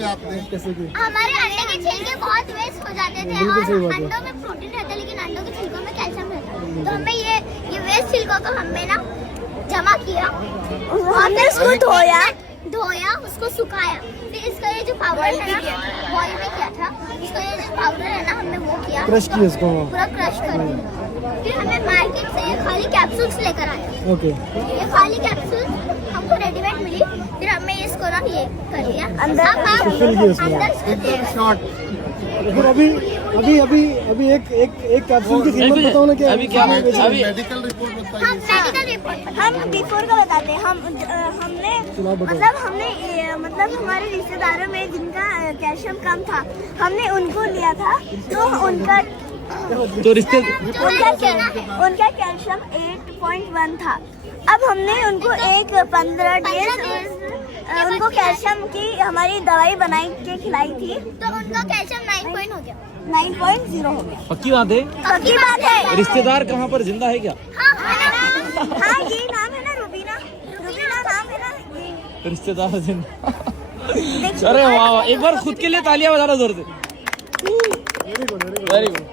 किया आपने? कैसे की? हमारे अंडे के छिलके बहुत वेस्ट हो जाते थे बिल्कुल सही और बात है। अंडों में प्रोटीन रहता है लेकिन अंडों के छिलकों में कैल्शियम रहता है। तो हमें ये वेस्ट छिलकों को हमने ना जमा किया, हमने उसको धोया उसको सुखाया, फिर इसका ये जो पाउडर है ना बॉईल में किया था, इसका ये जो पाउडर है ना हमने वो किया, क्रश किया इसको। पूरा क्रश कर दिया। फिर हमें मार्केट से ये खाली कैप्सूल्स लेकर आए। ओके। ये खाली कैप्सूल हमको रेडीमेड मिली, फिर हमने इसको ना ये कर लिया अंदर फिल किया इसमें। अंदर शॉर्ट फिर अभी एक कैप्सूल की कीमत बताओ ना क्या? अभी क्या अभी मेडिकल रिपोर्ट हम बताइए। मेडिकल रिपोर्ट हम बिफोर का बताते हैं। हमने चलो आप बताओ। मतलब हमारे रिश्तेदारों में जिनका कैल्शियम कम था, हमने उनको लिया था, तो उनका कैल्शियम 8.1 था। अब हमने उनको एक 15 डेज उनको कैल्शियम की हमारी दवाई बनाई के खिलाई थी, तो उनका कैल्शियम 9 पॉइंट हो गया। 9.0 हो गया। पक्की बात है। पक्की बात है। रिश्तेदार कहाँ पर जिंदा है क्या? हाँ ये नाम है ना, रुबीना नाम है ना ये। रिश्तेदार जिंदा। अरे वाह वाह, एक बार खुद के लिए तालियां बजा लो जोर से। Very good. Very good.